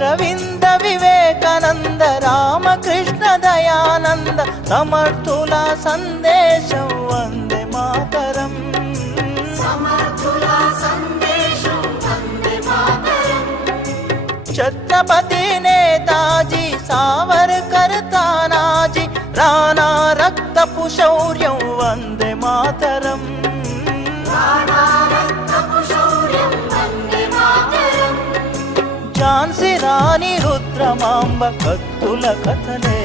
అరవింద వివేకానంద రామకృష్ణ దయానంద సమర్థుల సందేశం వందే మాతరం. ఛత్రపతి నేతాజీ సావర్కర్ తానాజీ రాణా రక్తపు శౌర్యం వందే మాతరం. ఝాన్సీ రాణి రుద్రమాంబ కత్తుల కథలే